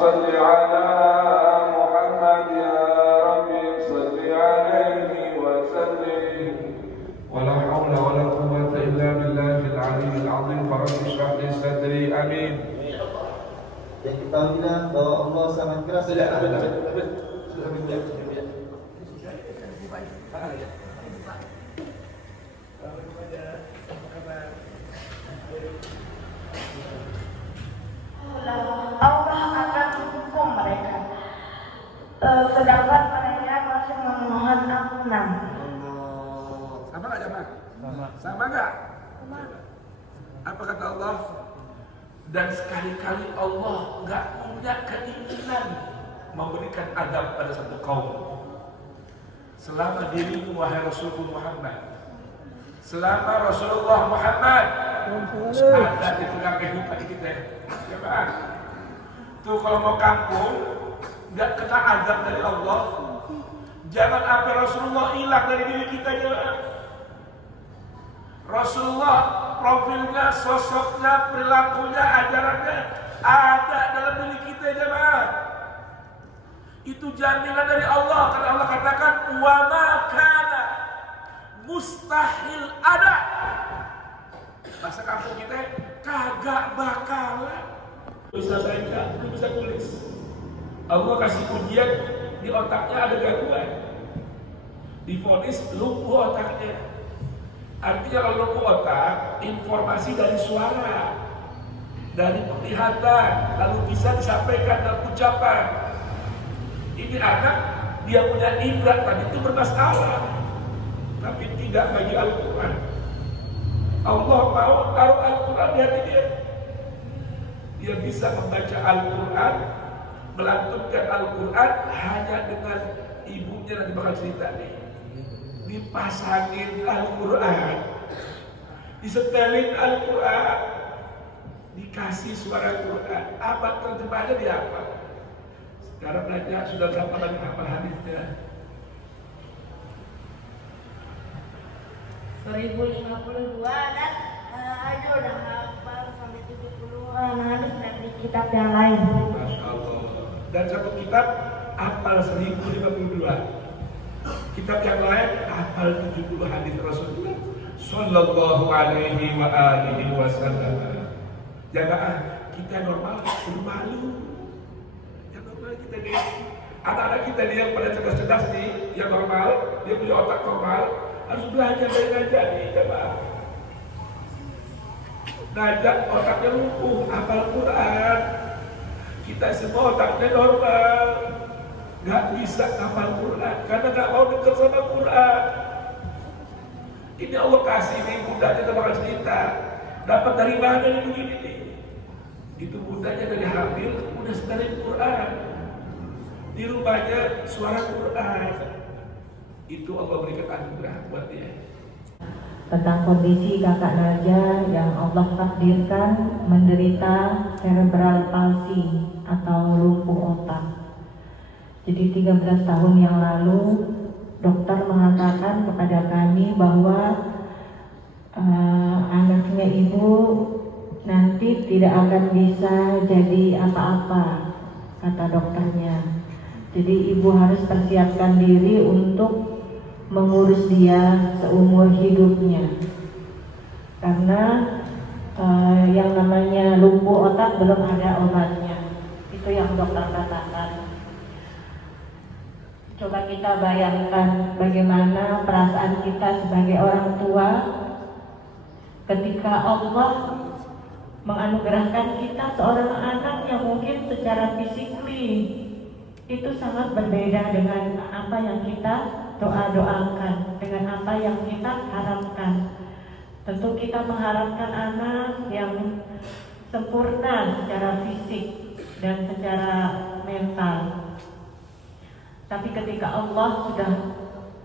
صل على محمد يا ربي صل عليه وسلم ولا حول ولا قوة إلا بالله العلي العظيم فرب اشرح لي صدري آمين. Yang ketahuilah bahwa Allah sangat keras. Allah akan hukum mereka, sedangkan mereka masih memohon ampunan. Sama nggak jamaah? Sama nggak? Apa kata Allah? Dan sekali-kali Allah nggak punya keinginan memberikan azab pada satu kaum selama dirimu wahai Rasulullah Muhammad, selama Rasulullah Muhammad ada di tengah kehidupan kita. Jemaah, tuh kalau mau kampung nggak kena azab dari Allah, jangan sampai Rasulullah hilang dari diri kita. Jemaah, Rasulullah profilnya, sosoknya, perilakunya, ajarannya ada dalam diri kita. Jemaah, itu jaminan dari Allah, karena Allah katakan wa ma kana mustahil ada. Bahasa kampung kita kagak bakalan. Bisa saja, belum bisa tulis. Allah kasih ujian, di otaknya ada gangguan, divonis lumpuh otaknya. Artinya kalau lumpuh otak, informasi dari suara, dari penglihatan, lalu bisa disampaikan dalam ucapan. Ini anak, dia punya indra tadi itu bermasalah, tapi tidak bagi Al-Quran. Allah mau taruh Al-Quran di hati dia. Dia bisa membaca Al-Quran, melantunkan Al-Quran hanya dengan ibunya, nanti bakal cerita nih. Dipasangin Al-Quran, disetelin Al-Quran, dikasih suara Quran, apa terjemahnya dia apa? Sekarang belajar sudah berapa banyak hafal hadisnya? 1052 dan aja udah hafal sampai 70-an hadis dari kitab yang lain. Masya Allah. Dan satu kitab hafal 1052. Kitab yang lain hafal 70 hadis Rasulullah Sallallahu alaihi wa alihi wasallam. Jamaah, kita normal perlu malu. Yang normal kita nih, anak-anak kita nih yang pada cerdas-cerdas nih, yang normal, dia punya otak normal, harus belajar dari Najak nih, jamaah. Najak otaknya lumpuh, hafal Quran. Kita semua otaknya normal, nggak bisa hafal Quran karena nggak mau dekat sama Quran. Ini Allah kasih nih bundanya, kita bakal cerita. Dapat dari mana nih begini nih? Itu bundanya dari hamil, udah setelin Quran. Di rumahnya suara Quran. Itu Allah berikan anugerah buat dia. Tentang kondisi kakak Naja yang Allah takdirkan menderita cerebral palsy atau lumpuh otak. Jadi 13 tahun yang lalu dokter mengatakan kepada kami bahwa anaknya ibu nanti tidak akan bisa jadi apa-apa, kata dokternya. Jadi ibu harus persiapkan diri untuk mengurus dia seumur hidupnya, karena yang namanya lumpuh otak belum ada obatnya. Itu yang dokter katakan. Coba kita bayangkan bagaimana perasaan kita sebagai orang tua ketika Allah menganugerahkan kita seorang anak yang mungkin secara fisikly itu sangat berbeda dengan apa yang kita doakan, dengan apa yang kita harapkan. Tentu kita mengharapkan anak yang sempurna secara fisik dan secara mental. Tapi ketika Allah sudah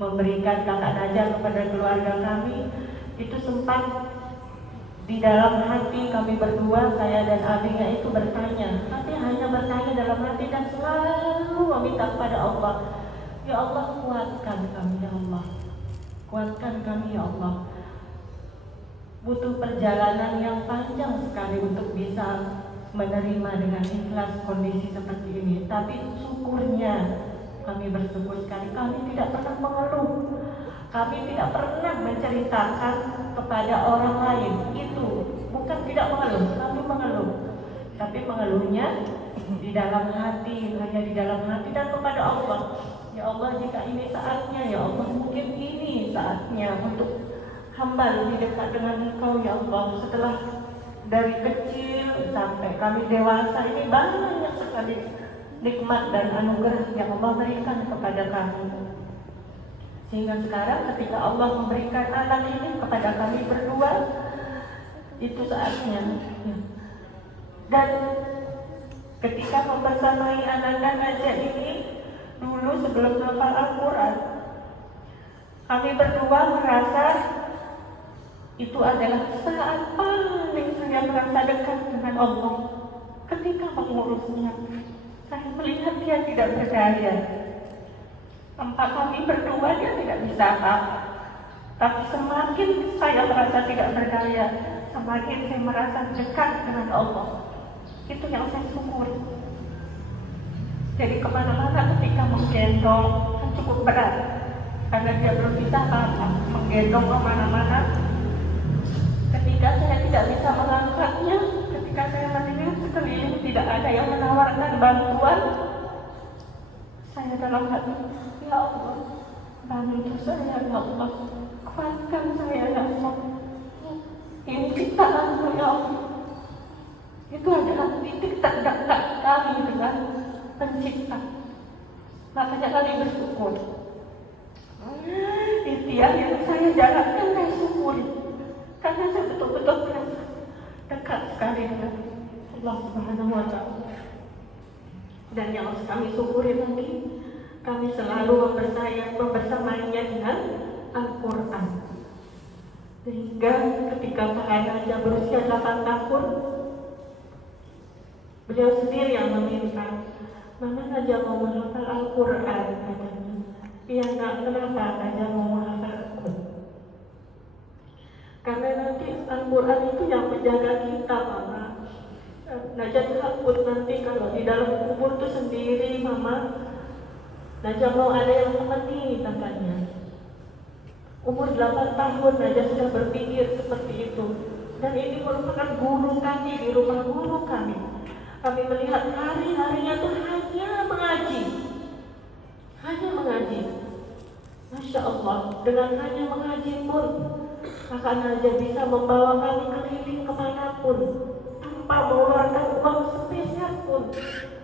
memberikan kakak Naja kepada keluarga kami, itu sempat di dalam hati kami berdua, saya dan abinya itu bertanya, tapi hanya bertanya dalam hati dan selalu meminta kepada Allah, ya Allah kuatkan kami ya Allah, kuatkan kami ya Allah. Butuh perjalanan yang panjang sekali untuk bisa menerima dengan ikhlas kondisi seperti ini. Tapi syukurnya kami bersyukur sekali, kami tidak pernah mengeluh, kami tidak pernah menceritakan kepada orang lain. Itu bukan tidak mengeluh, kami mengeluh, tapi mengeluhnya di dalam hati, hanya di dalam hati dan kepada Allah. Ya Allah, jika ini saatnya, ya Allah, mungkin ini saatnya untuk hamba lebih dekat dengan Engkau, ya Allah. Setelah dari kecil sampai kami dewasa ini banyak sekali nikmat dan anugerah yang Allah berikan kepada kami. Sehingga sekarang ketika Allah memberikan anak ini kepada kami berdua, itu saatnya. Dan ketika membersamai Ananda Najwa ini, dulu sebelum hafal Al-Quran, kami berdua merasa itu adalah saat paling saya merasa dekat dengan Allah. Ketika mengurusnya, saya melihat dia tidak berdaya. Tanpa kami berdua dia tidak bisa apa. Tapi semakin saya merasa tidak berdaya, semakin saya merasa dekat dengan Allah. Itu yang saya syukuri. Jadi kemana-mana ketika menggendong kan cukup berat, karena dia belum bisa apa menggendong kemana-mana. Ketika saya tidak bisa mengangkatnya, ketika saya melihat sekeliling tidak ada yang menawarkan bantuan, saya dalam hati, ya Allah, bantu saya, ya Allah, kuatkan saya, ya Allah. Ini ciptaanmu, ya Allah. Itu adalah titik terdekat kami dengan Pencipta. Makanya kami bersyukur. Ikhtiar yang saya jalankan, saya syukuri. Karena saya betul-betul merasa dekat sekali dengan Allah Subhanahu wa Ta'ala. Dan yang harus kami syukuri lagi, kami selalu membersamainya dengan Al-Quran. Sehingga ketika Pak Najwa berusia 8 tahun, beliau sendiri yang meminta, Mama Najwa mau menghafal Al-Quran, katanya. Iya nak, kenapa Najwa mau menghafal Al-Quran? Karena nanti Al-Quran itu yang menjaga kita, Mama. Najwa takut nanti kalau di dalam kubur itu sendiri, Mama. Najwa mau ada yang temani, katanya. Umur 8 tahun Najwa sudah berpikir seperti itu. Dan ini merupakan guru kami di rumah guru kami. Kami melihat hari-harinya itu hanya mengaji. Hanya mengaji. Masya Allah, dengan hanya mengaji pun, maka Najwa bisa membawa kami keliling kemanapun tanpa mengeluarkan uang sepeser pun.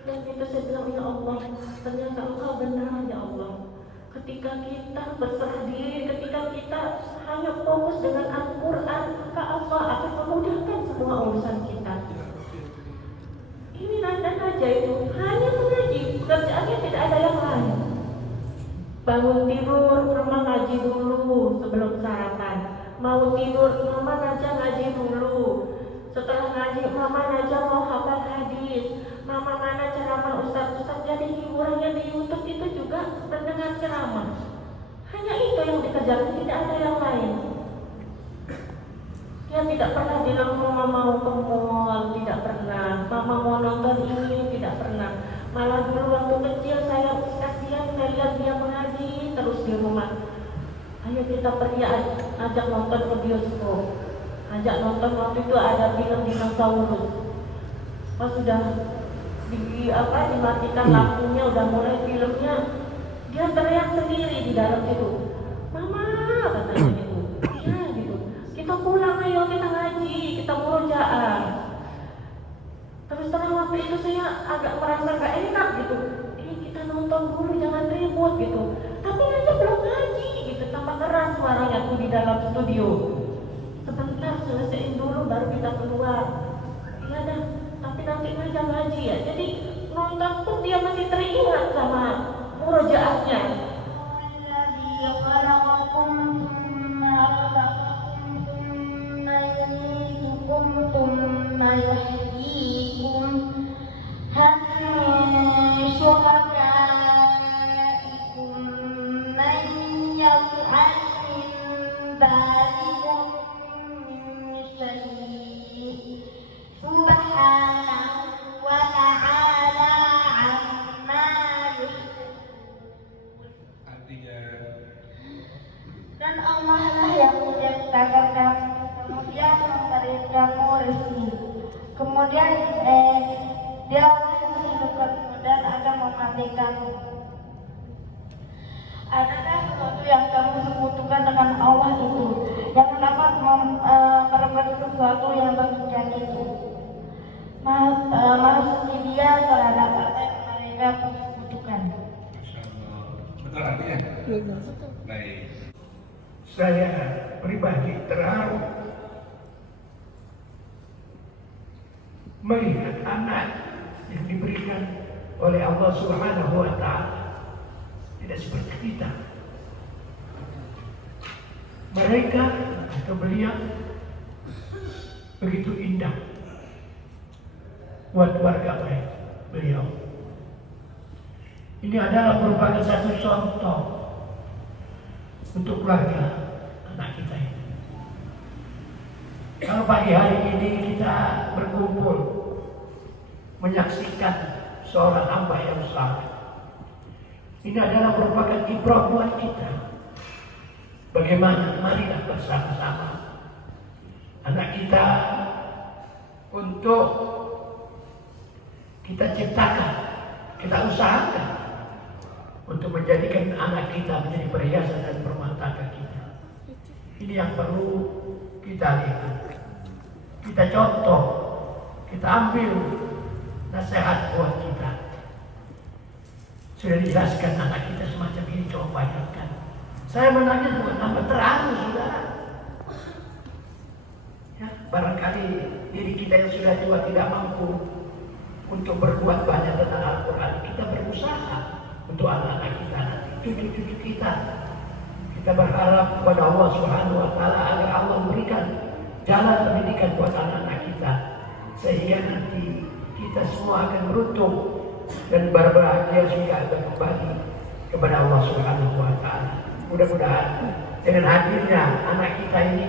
Dan itu saya bilang, ya Allah, ternyata Engkau benar, ya Allah. Ketika kita berserah diri, ketika kita hanya fokus dengan Al-Quran, maka Allah akan memudahkan semua urusan kita. Ini Nanda Najwa itu hanya mengaji, kerjaannya tidak ada yang lain. Bangun tidur, Mama ngaji dulu sebelum sarapan. Mau tidur, Mama Najwa ngaji dulu. Setelah ngaji, Mama Najwa mau hafal hadis. Mama mana ceramah ustaz-ustaz, jadi hiburannya di YouTube itu juga mendengar ceramah. Hanya itu yang dikerjakan, tidak ada yang lain. Dia tidak pernah bilang Mama mau ke mall, tidak pernah. Mama mau nonton ini, tidak pernah. Malah dulu waktu kecil saya kasihan, saya lihat dia mengaji terus di rumah. Ayo kita pergi ajak nonton ke bioskop. Ajak nonton, waktu itu ada film dinosaurus. Pas sudah dimatikan lampunya, udah mulai filmnya, dia teriak sendiri di dalam situ. Mama, katanya gitu. Iya gitu. Kita pulang, ayo kita ngaji, kita murojaah. Terus terang waktu itu saya agak merasa gak enak gitu. Kita nonton dulu, jangan ribut gitu. Tapi aja belum ngaji gitu, tambah keras suaranya tuh di dalam studio. Sebentar selesaiin dulu baru kita keluar. Iya dah, tapi nanti aja ngaji ya. Jadi nonton pun dia masih teringat sama murojaahnya. Subhanahu mematikanmu. Adakah sesuatu yang kamu sekutukan dengan Allah itu, yang dapat merebut sesuatu yang demikian itu? Maha suci Dia terhadap apa yang mereka persekutukan. Betul artinya? Baik. Saya pribadi terharu melihat anak yang diberikan oleh Allah Subhanahu wa Ta'ala. Tidak seperti kita. Mereka atau beliau begitu indah buat keluarga beliau. Ini adalah merupakan satu contoh untuk keluarga anak kita ini. Kalau pagi hari ini kita berkumpul menyaksikan seorang hamba yang saleh, ini adalah merupakan ibrah buat kita. Bagaimana? Marilah bersama-sama anak kita untuk kita ciptakan, kita usahakan untuk menjadikan anak kita menjadi perhiasan dan permata kita. Ini yang perlu kita lihat, kita contoh, kita ambil nasihat buat kita. Sudah dijelaskan anak kita semacam ini, coba bayangkan. Saya menangis bukan tambah terharu, saudara. Ya, barangkali diri kita yang sudah tua tidak mampu untuk berbuat banyak tentang Al-Quran. Kita berusaha untuk anak-anak kita nanti, cucu-cucu kita. Kita berharap kepada Allah Subhanahu wa Ta'ala agar Allah memberikan jalan pendidikan buat anak-anak kita, sehingga nanti kita semua akan beruntung dan berbahagia jika akan kembali kepada Allah Subhanahu wa Ta'ala. Mudah-mudahan dengan hadirnya anak kita ini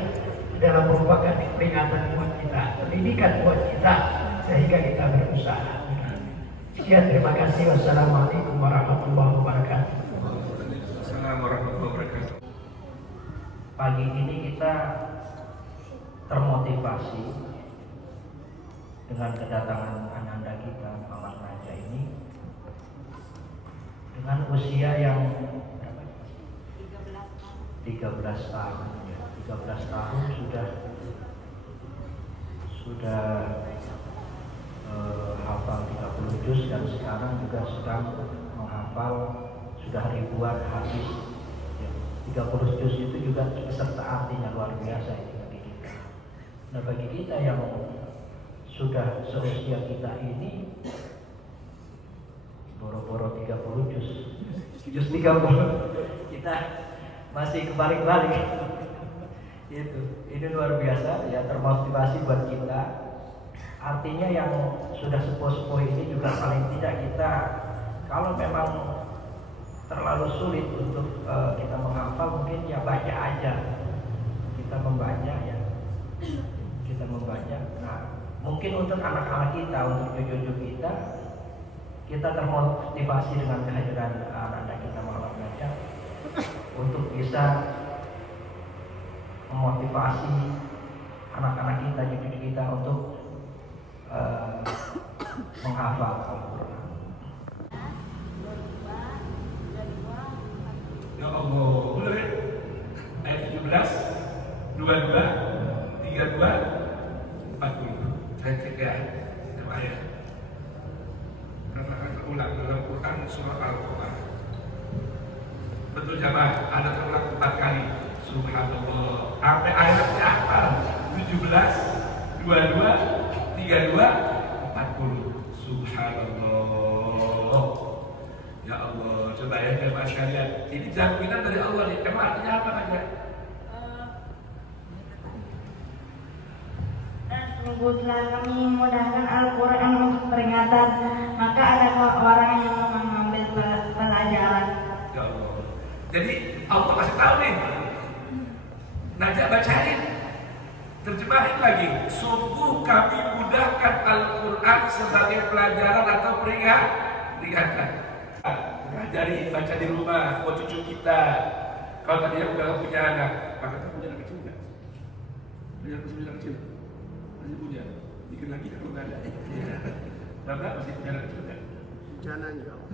adalah merupakan peringatan buat kita, pendidikan buat kita, sehingga kita berusaha. Sekian, terima kasih. Wassalamualaikum warahmatullahi wabarakatuh. Assalamualaikum warahmatullahi wabarakatuh. Pagi ini kita termotivasi dengan kedatangan ananda kita, Muhammad Raja ini, dengan usia yang 13 tahun. 13 tahun sudah hafal 30 juz dan sekarang juga sedang menghafal sudah ribuan hadis. 30 juz itu juga beserta artinya luar biasa ini bagi kita. Nah, bagi kita yang sudah seusia kita ini, boro-boro 30 juz 30, kita masih kebalik-balik. Ini luar biasa ya, termotivasi buat kita. Artinya yang sudah sepuh-sepuh ini juga paling tidak kita, kalau memang terlalu sulit untuk kita menghafal, mungkin ya baca aja. Kita membaca ya, kita membaca. Nah, mungkin untuk anak-anak kita, untuk cucu-cucu kita termotivasi dengan kehadiran anak kita Muhammad Raja untuk bisa memotivasi anak-anak kita, cucu kita untuk menghafal Al-Quran. Ya Allah, boleh ayat 17, 22, 32, 40. Saya cek ya, ayat. Karena terulang dalam Quran surah Al-Quran. Betul jamaah, ada terulang 4 kali. Subhanallah. Sampai ayatnya apa? 17, 22, 32, 40. Subhanallah. Ya Allah, coba ya jemaah sekalian. Ini jaminan dari Allah nih. Emang artinya apa aja? Dan sungguh telah kami memudahkan Al-Quran untuk peringatan, maka ada orang yang mengambil pelajaran. Ya Allah. Jadi Allah kasih tahu nih. Najak bacain. Terjemahin lagi. Sungguh kami mudahkan Al-Quran sebagai pelajaran atau peringatan. Ngajari baca di rumah buat cucu kita. Kalau tadi yang udah punya anak, maka kita punya anak kecil nggak? Punya anak kecil, masih punya. Bikin lagi kalau nggak ada. Bapak masih punya anak kecil nggak? Jangan jauh.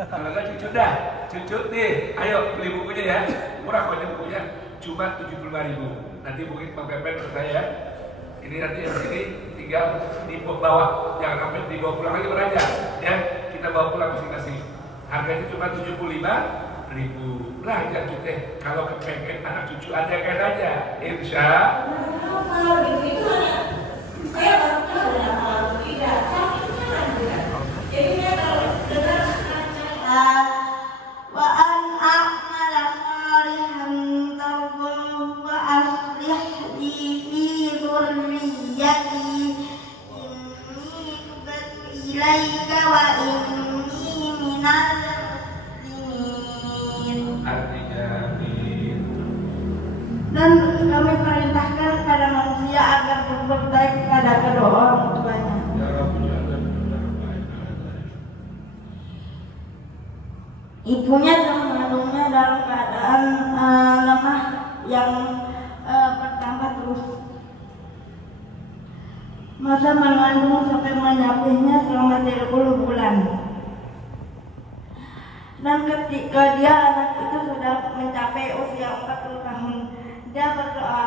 Kalau nggak cucu dah, cucu nih, ayo beli bukunya ya. Murah kok ini bukunya, cuma 75.000. Nanti mungkin Bang Pepen ke saya. Ini nanti yang sini tinggal dibawa, jangan sampai dibawa pulang lagi beraja. Ya, kita bawa pulang masing-masing. Harganya cuma 75.000. Belajar kita, kalau kepengen anak cucu ada kan aja, insya. Kalau gitu saya baru tahu ya kalau tidak, jadi saya kalau dengar wa an a'mala salihan tardahu wa aslih li fi dzurriyyati inni tubtu ilaika wa inni minal muslimin. Artinya dan kami perintahkan kepada manusia agar berbuat baik kepada kedua orang tuanya. Ibunya dan mengandungnya dalam keadaan lemah yang bertambah terus. Masa mengandung sampai menyapihnya selama 30 bulan. Dan ketika dia anak itu sudah mencapai usia 40 tahun, dia berdoa,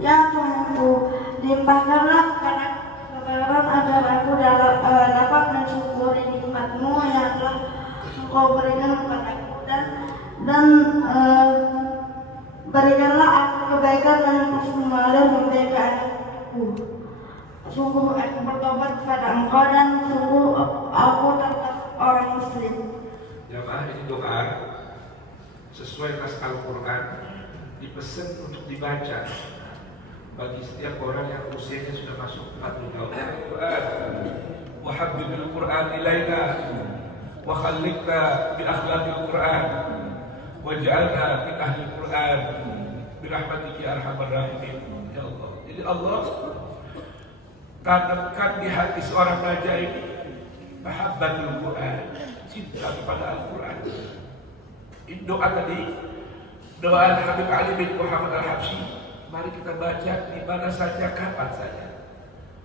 ya Tuhanku, limpahkanlah kepada kebenaran agar aku dapat mensyukuri nikmat-Mu yang telah Engkau berikan kepadaku dan berikanlah aku kebaikan dan terus mengalir menjaga anakku. Sungguh aku bertobat kepada Engkau dan sungguh aku tetap orang Muslim. Jamaah, ini doa sesuai nas Al-Quran, dipesan untuk dibaca bagi setiap orang yang usianya sudah masuk 40 tahun. Wa habbibil Qur'an ilaina wa khalliqna bi akhlaqil Qur'an waj'alna min ahli Qur'an bi rahmatika ya arhamar rahimin. Ya Allah. Jadi Allah tanamkan di hati seorang raja ini mahabbatul Qur'an, cinta kepada Al-Quran. Ini doa tadi, doa Habib Ali bin Muhammad Al-Habsyi. Mari kita baca di mana saja, kapan saja.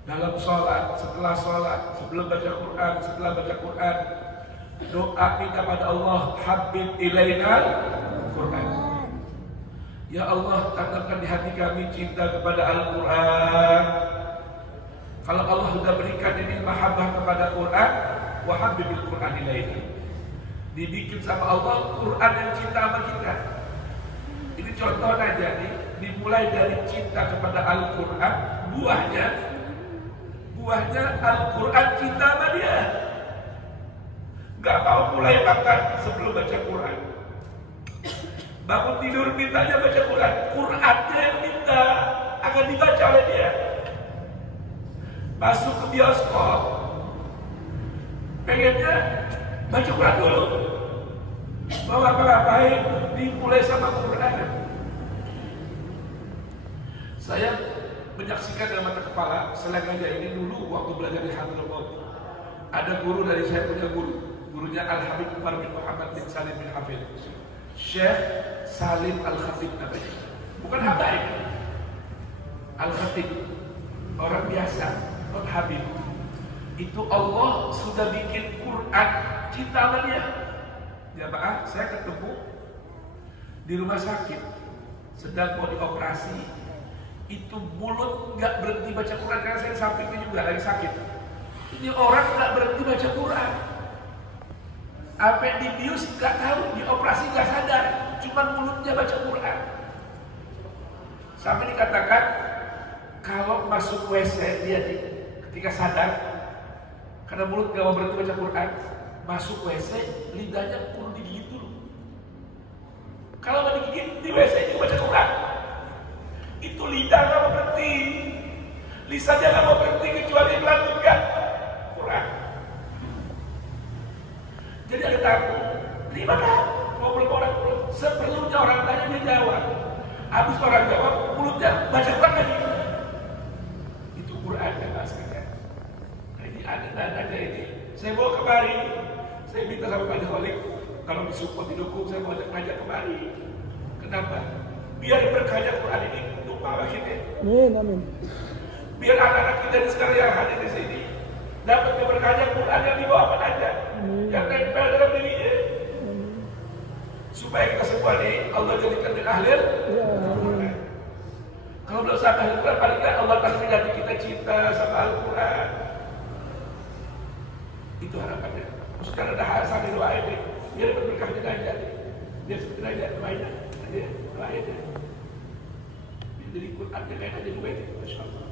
Dalam sholat, setelah sholat, sebelum baca Quran, setelah baca Quran. Doa minta pada Allah, Habib ilaina Quran. Ya Allah, tanamkan di hati kami cinta kepada Al-Quran. Kalau Allah sudah berikan ini mahabbah kepada Quran, wa habbibil Quran ilaina. Dibikin sama Allah Quran yang cinta sama kita. Ini contoh aja nih, dimulai dari cinta kepada Al-Quran, buahnya Al-Quran cinta sama dia. Gak mau mulai makan sebelum baca Quran. Bangun tidur mintanya baca Quran. Qurannya yang minta akan dibaca oleh dia. Masuk ke bioskop, pengennya baca Quran dulu. Mau apa-apain dimulai sama Quran. Saya menyaksikan dalam mata kepala selengkapnya ini dulu waktu belajar di Hadramaut. Ada guru dari saya punya gurunya Al-Habib Umar bin Muhammad bin Salim bin Hafid, Syekh Salim Al-Khatib namanya. Bukan Habib, Al-Khatib, orang biasa, non Habib. Itu Allah sudah bikin Quran cinta sama dia. Jamaah, saya ketemu di rumah sakit, sedang mau dioperasi. Itu mulut nggak berhenti baca Quran karena saya sampingnya juga lagi sakit. Ini orang nggak berhenti baca Quran. Sampai dibius nggak tahu, dioperasi nggak sadar, cuma mulutnya baca Quran. Sampai dikatakan kalau masuk WC dia ketika sadar, karena mulut nggak mau berhenti baca Quran, masuk WC lidahnya perlu digigit dulu. Kalau nggak digigit di WC juga baca Quran. Itu lidah nggak mau berhenti, lisannya nggak mau berhenti kecuali melantunkan Quran. Jadi ada tamu, terima kasih, ngobrol ke orang, seperlunya orang tanya dia jawab. Habis orang jawab, mulutnya baca Quran lagi. Itu Quran yang aslinya. Nah ini ada ini. Saya bawa kemari, saya minta sama Pak Holik, kalau disupport didukung, saya mau ngajak kemari. Kenapa? Biar berkaya Quran ini tumpah kita. Amin, amin. Biar anak-anak kita sekarang yang hadir di sini dapat keberkahan Quran yang dibawa apa aja, yang nempel dalam dirinya, supaya kita semua ini Allah jadikan dengan ahli Al-Quran. Kalau belum sampai Al-Quran, paling tidak Allah kasih hati kita cinta sama Al-Quran. Itu harapannya. Sekarang dah sampai doa ini, dia dapat berkah dengan aja, dia seperti aja doanya, dia doanya. Jadi Quran dengan aja juga itu, Masya Allah.